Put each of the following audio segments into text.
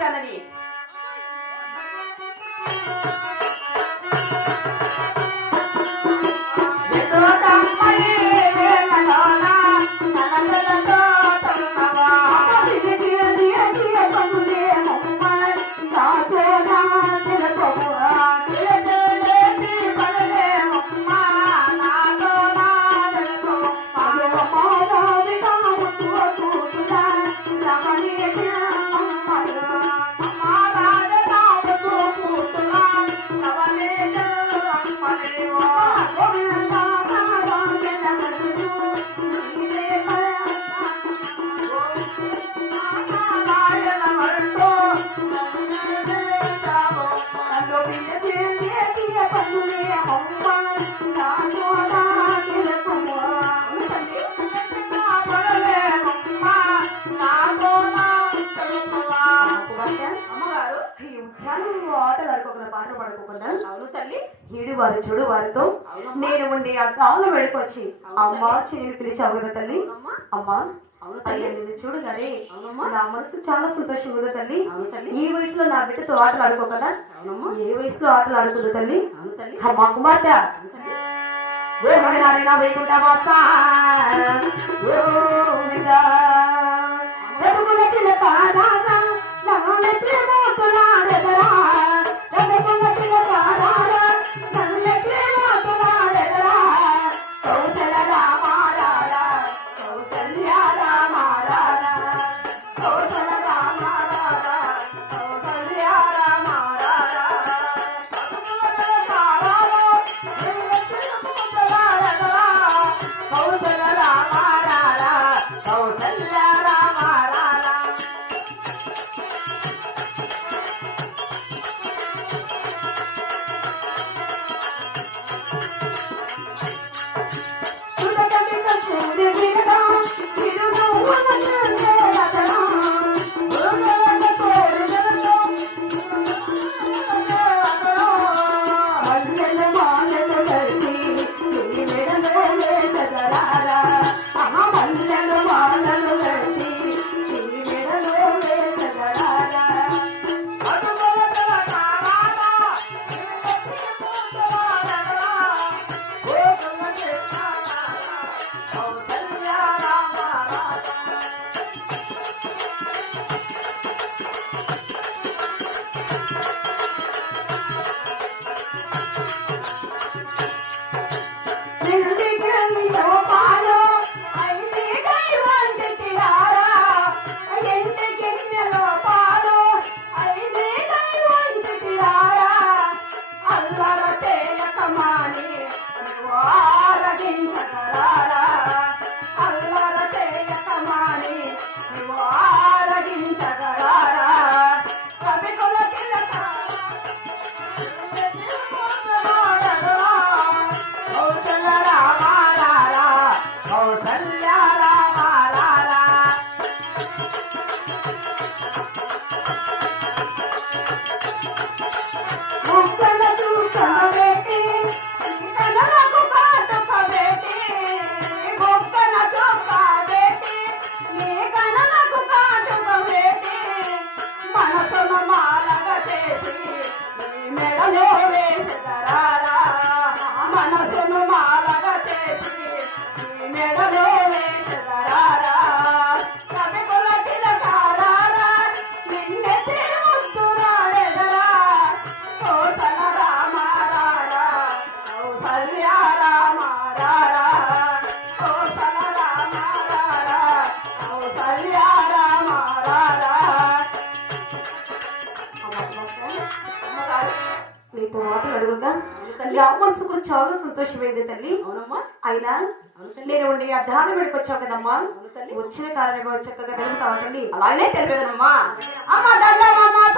తల్లి అవును ఆటలు ఆడుకోకుండా పాటలు పాడుకోకుండా. అవును తల్లి. వారు చెడు వారితో. నేను ఉండే ఆ వెడుకొచ్చి అమ్మా చెల్లిని పిలిచావు కదా తల్లి. అమ్మా. అవును తల్లి. నిన్ను చూడగానే నా మనసు చాలా సంతోషంగా ఉంది తల్లి. అవును తల్లి. ఈ వయసులో నా బిడ్డతో ఆటలు ఆడుకో కదా అవునమ్మా. ఏ వయసులో ఆటలు ఆడుకుంది తల్లి? అవును తల్లి. కుమార్తె. ఓ మాత. వెతుకుల তোলা చాలా సంతోషమైంది తల్లి. అవునమ్మా. అయినా నేను ఉండే అద్దాలు పెట్టుకొచ్చావు కదమ్మా. అవును తల్లి. వచ్చిన కారణంగా చక్కగా తెలుగుతావా తల్లి అలానే తెలిపేదనమ్మా అమ్మ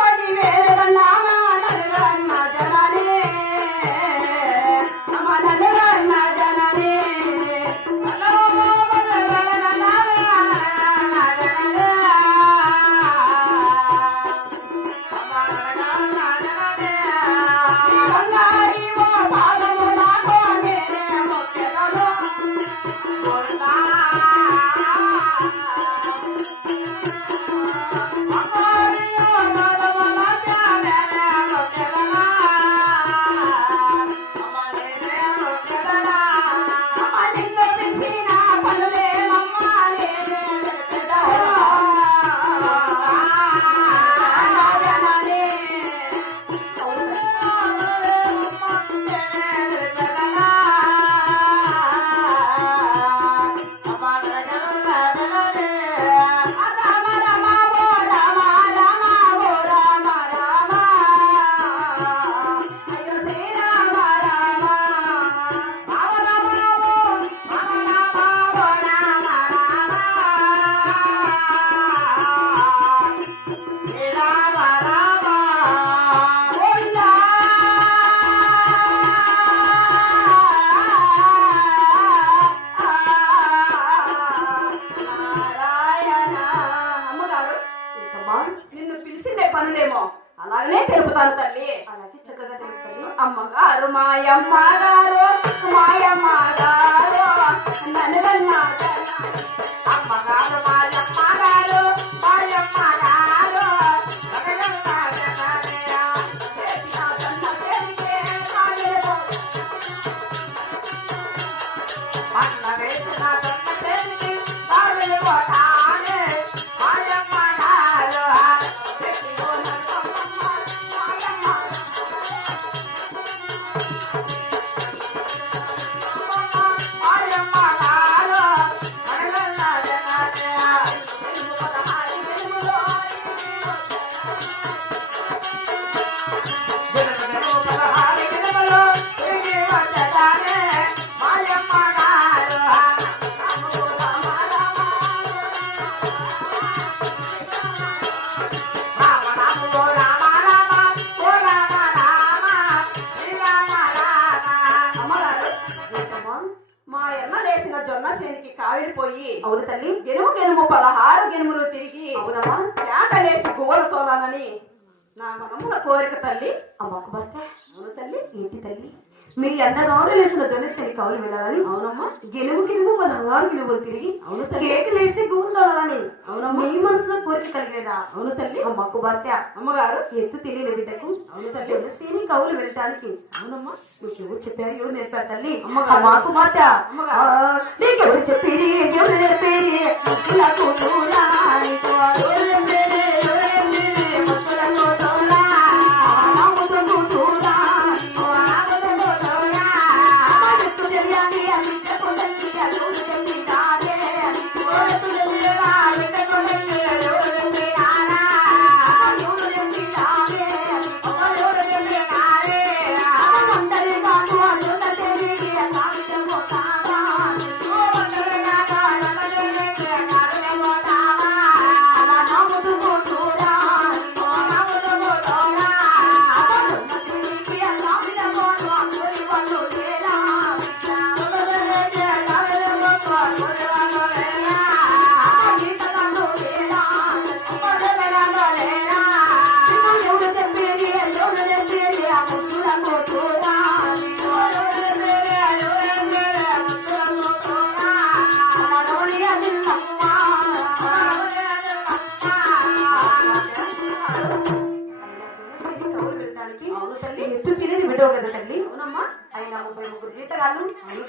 పది వేల మాయమ్మ గారు గెనుము పదహారు గెనుములు తిరిగి అవునమ్మా కేకలేసి గోలు తోలాలని నా మనముల కోరిక తల్లి. అమ్మకు భర్త? అవును తల్లి ఏంటి తల్లి? మీ అన్నగారు లేసిన జొన్నసేని కవులు వెళ్ళాలని అవునమ్మా. గెలువు గెలువు పదహారు గెలువులు తిరిగి అవును కేకలేసి గుండాలని అవునమ్మా. మీ మనసులో కోరిక కలిగేదా? అవును తల్లి. అమ్మకు భర్త అమ్మగారు ఎత్తు తెలియని బిడ్డకు అవును తల్లి. జొన్నసేని కవులు వెళ్ళటానికి. అవునమ్మా. నీకు ఎవరు చెప్పారు? ఎవరు నేర్పారు తల్లి? అమ్మగారు. అమ్మకు మాట అమ్మగారు. నీకెవరు చెప్పేది? ఎవరు కూతురా నీకు అవును